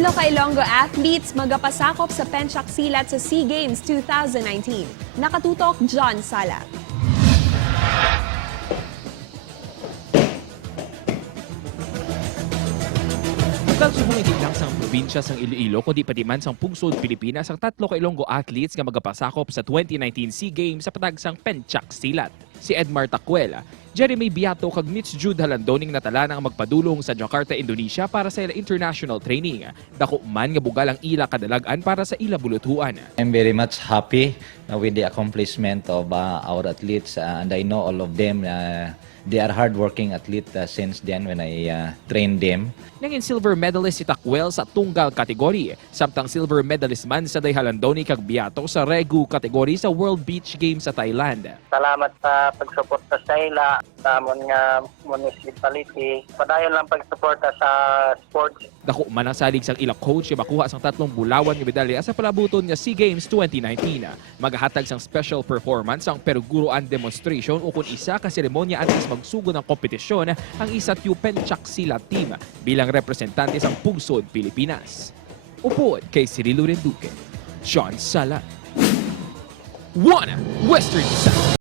Tatlo ka Ilonggo athletes magapasakop sa Pencak Silat sa SEA Games 2019. Nakatutok John Sala. Bukal subong hindi lang sang probinsya sang Iloilo kundi pati man sang pungsod Pilipinas ang tatlo ka Ilonggo athletes nga magapasakop sa 2019 SEA Games sa patagsang Pencak Silat. Si Edmar Tacuela, Jeremy Biato kag Mitch Jude Halandoning natala ang magpadulong sa Jakarta, Indonesia para sa ila international training. Dako man nga bugal ang ila kadalagan para sa ila buluthuan. I'm very much happy with the accomplishment of our athletes and I know all of them. They are hardworking athletes since then when I trained them. Nangin silver medalist si Tacuel sa tunggal kategory, samtang silver medalist man sa Halandoni kag Biato sa regu kategory sa World Beach Games sa Thailand. Salamat sa pagsuporta sa ila sa amon nga municipality. Padayon lang pagsuporta sa sports. Dako man ang salig sang ila coach nga makuha sang 3 bulawan nga medalya sa palabuton nga SEA Games 2019. Maghatag sang special performance ang perguruan demonstration ukon isa ka seremonya antes magsugo ng kompetisyon ang isa tiyo Pencak Silat team bilang representante sang pungsod Pilipinas. Upod kay Cirilo Renduque, John Sala, One Western Visayas.